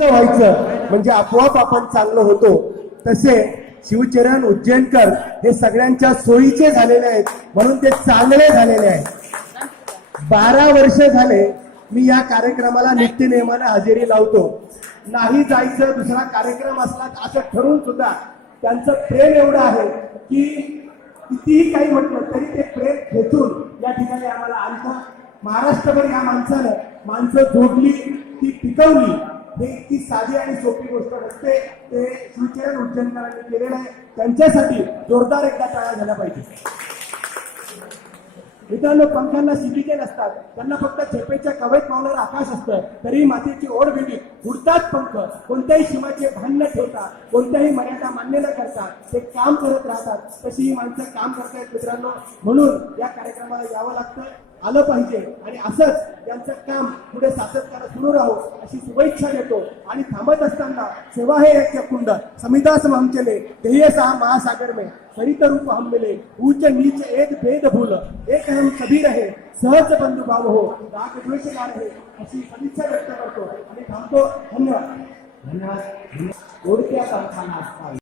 व्हायचं. म्हणजे आपोआप आपण चांगलं होतो. तसे शिवचरण उज्जैनकर हे सगळ्यांच्या सोयीचे झालेले आहेत. म्हणून ते चांगले झालेले आहेत. बारा वर्ष झाले मी या कार्यक्रमाला नित्य नियमाने हजेरी लावतो. नाही जायचं दुसरा कार्यक्रम असला असं ठरून सुद्धा त्यांचं प्रेम एवढं आहे की कितीही काही म्हटलं तरी ते प्रेम खेचून या ठिकाणी आम्हाला आणतं महाराष्ट्रभर या माणसानं माणसं जोडली ती टिकवली हे इतकी साधी आणि सोपी गोष्ट नसते. ते शिवचरण उज्जैनकरांनी केलेलं आहे. त्यांच्यासाठी जोरदार एकदा टाळ्या झाल्या पाहिजे. मित्रांनो पंखांना शिबिके नसतात. त्यांना फक्त छेपेच्या कवेत मावणारं आकाश असतं. तरी मातीची ओढ वेगळी. उडतात पंख. कोणत्याही सीमाचे भान न ठेवता कोणत्याही मर्यादा असतात ते काम करत राहतात. तशी ही माणसं काम करतायत मित्रांनो. म्हणून या कार्यक्रमाला यावं लागतं. आलं पाहिजे. आणि असंच यांचं काम पुढे सातत्यानं सुरू राहो अशी शुभेच्छा देतो. आणि थांबत असताना सेवा हे एक कुंड. समिदास हम ध्येय सहा महासागर में सरित रूप हम मिले ऊंच नीच एक भेद भूल. एक हम सभी रहे सहज बंधु भाव हो. राग द्वेष ना रहे अशी सदिच्छा व्यक्त करतो. आणि थांबतो. धन्यवाद. धन्यवाद. थोडक्यात असताना